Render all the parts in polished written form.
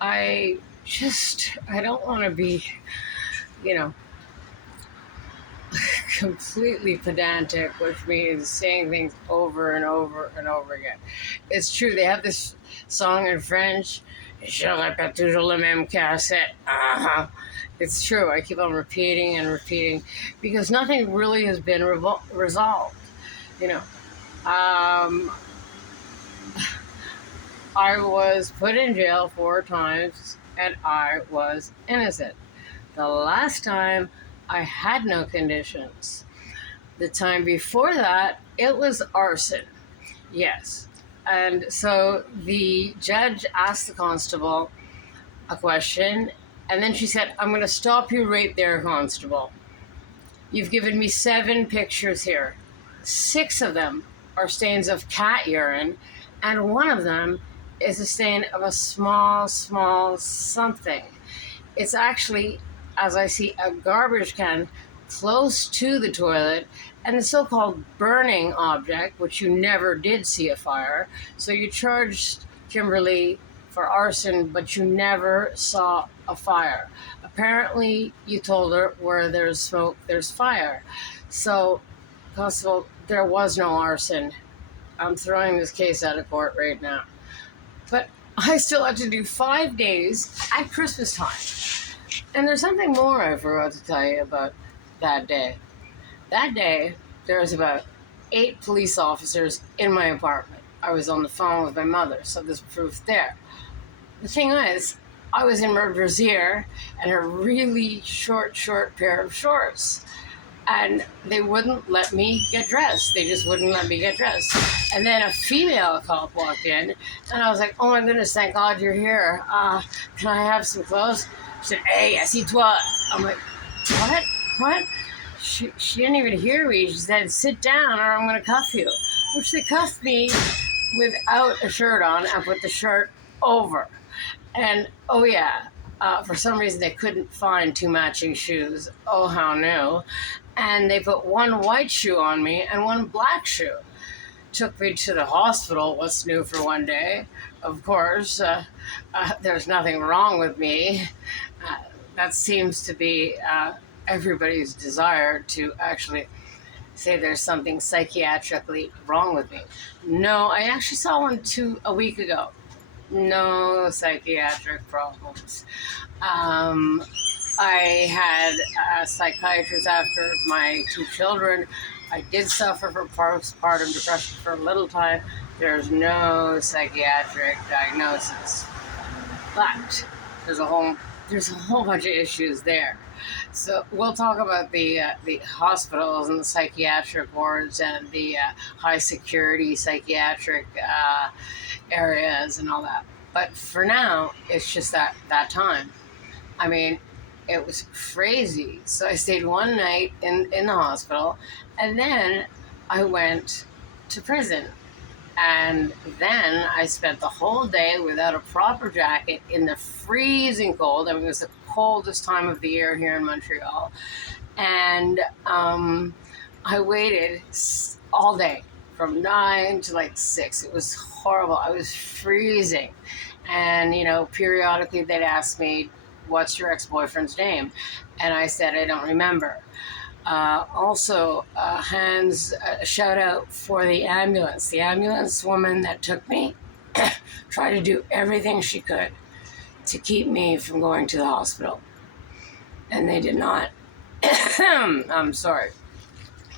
I don't want to be, you know, completely pedantic, which means saying things over and over and over again. It's true. They have this song in French. Je répète toujours le même cassette. Uh-huh. It's true. I keep on repeating and repeating because nothing really has been resolved. You know, um, I was put in jail 4 times and I was innocent. The last time I had no conditions. The time before that, it was arson. Yes. And so the judge asked the constable a question, and then she said, I'm going to stop you right there, constable. You've given me 7 pictures here. 6 of them are stains of cat urine, and one of them is a stain of a small something. It's actually, as I see, a garbage can close to the toilet and the so-called burning object, which you never did see a fire. So you charged Kimberly for arson, but you never saw a fire. Apparently, you told her where there's smoke, there's fire. So, Constable, there was no arson. I'm throwing this case out of court right now. But I still have to do 5 days at Christmas time. And there's something more I forgot to tell you about that day. That day, there was about 8 police officers in my apartment. I was on the phone with my mother, so there's proof there. The thing is, I was in my brassiere and a really short pair of shorts. And they wouldn't let me get dressed. They just wouldn't let me get dressed. And then a female cop walked in, and I was like, oh my goodness, thank God you're here. Can I have some clothes? She said, hey, assieds-toi. I'm like, what? What? She didn't even hear me. She said, sit down or I'm going to cuff you. Which they cuffed me without a shirt on and put the shirt over. And, oh yeah, for some reason they couldn't find 2 matching shoes. Oh, how new. And they put 1 white shoe on me and 1 black shoe. Took me to the hospital. What's new for one day? Of course, there's nothing wrong with me. That seems to be everybody's desire to actually say there's something psychiatrically wrong with me. No, I actually saw one a week ago. No psychiatric problems. I had a psychiatrist after my 2 children. I did suffer from postpartum depression for a little time. There's no psychiatric diagnosis, but there's a whole bunch of issues there. So we'll talk about the hospitals and the psychiatric wards and the high security psychiatric areas and all that. But for now, it's just that time. I mean, it was crazy. So I stayed one night in the hospital, and then I went to prison. And then I spent the whole day without a proper jacket in the freezing cold. I mean, it was the coldest time of the year here in Montreal. And I waited all day from 9 to like 6. It was horrible. I was freezing. And, periodically they'd ask me, what's your ex-boyfriend's name? And I said, I don't remember. Also, shout out for the ambulance. The ambulance woman that took me tried to do everything she could to keep me from going to the hospital. And they did not. I'm sorry.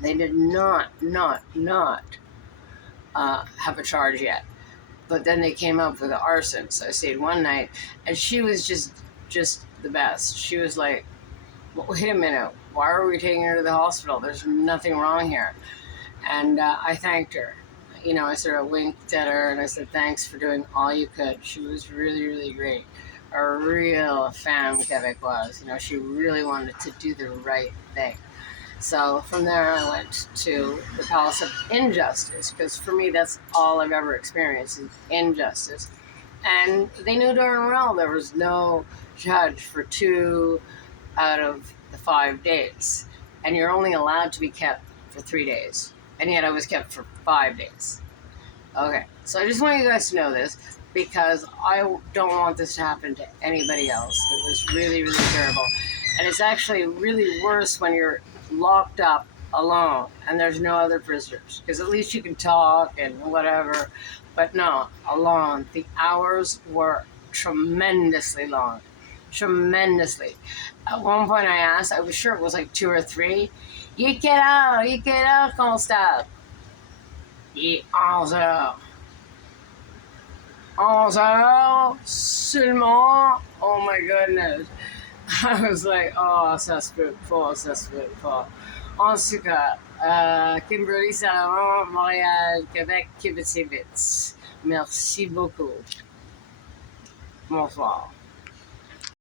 They did not have a charge yet. But then they came up with arson. So I stayed one night, and she was just the best. She was like, wait a minute, why are we taking her to the hospital? There's nothing wrong here. And I thanked her. I sort of winked at her and I said, thanks for doing all you could. She was really, really great. A real femme québécoise. She really wanted to do the right thing. So from there I went to the Palace of Injustice, because for me that's all I've ever experienced is injustice. And they knew darn well there was no judge for 2 out of the 5 days. And you're only allowed to be kept for 3 days. And yet I was kept for 5 days. Okay, so I just want you guys to know this. because I don't want this to happen to anybody else. It was really, really terrible. And it's actually really worse when you're locked up alone and there's no other prisoners, because at least you can talk and whatever. But no, alone. The hours were tremendously long. Tremendously. At one point I asked, I was sure it was like 2 or 3. You get out, constable. Et 11 heures. 11 heures seulement. Oh my goodness. I was like, oh, ça se peut pas, ça se peut pas. En tout cas, Kimberly Salomon, Montréal, Québec, Québec. Merci beaucoup. Bonsoir.